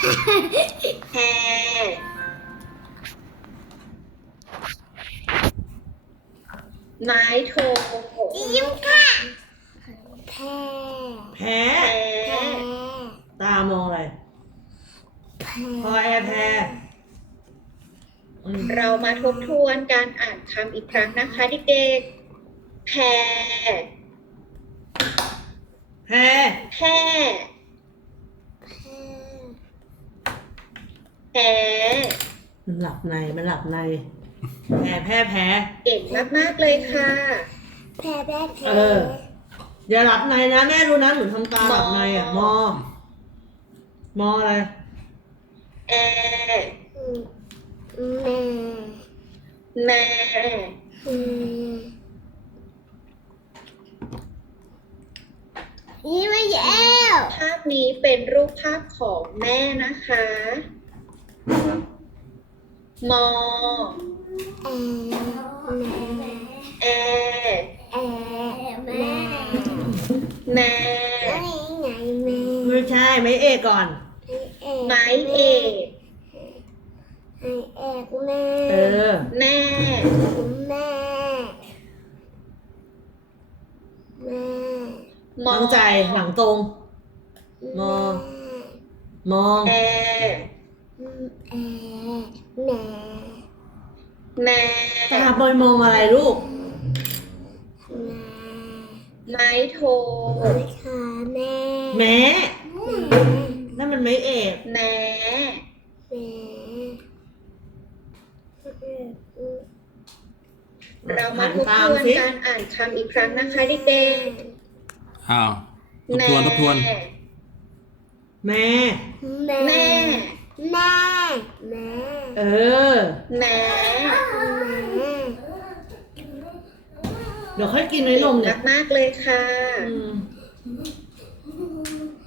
แพไม้โทยิ้มค่ะแพแพ้แพตามองอะไรแพพอแอร์แพ้เรามาทบทวนการอ่านคำอีกครั้งนะคะเด็กๆแพแพ้แพแพมันหลับในแพ้เก่งมากๆเลยค่ะแพแพแพอย่าหลับในนะแม่รู้นะหนูทำตาหลับในอ่ะมออะไรแอแม่แม่นี่ไม่แย่วภาพนี้เป็นรูปภาพของแม่นะคะมอแอแอแอแม่แม่ไงแม่ไม่ใช่ไม่เอกก่อนไม้เอกไอแอกแม่แม่แม่แม่มอตั้งใจหลังตรง มอแอแม่แม่ตาบอยมองอะไรลูกไม้โทค่ะแม่แม้นั่นมันไม่เอกแม่ เรามาทบทวนการอ่านคำอีกครั้งนะคะเด็กอ้าวๆทบทวนแม่แม่แม่แม่เออแม่เดี๋ยวค่อยกินน้อยนมเนี่ยมากๆเลยค่ะอืม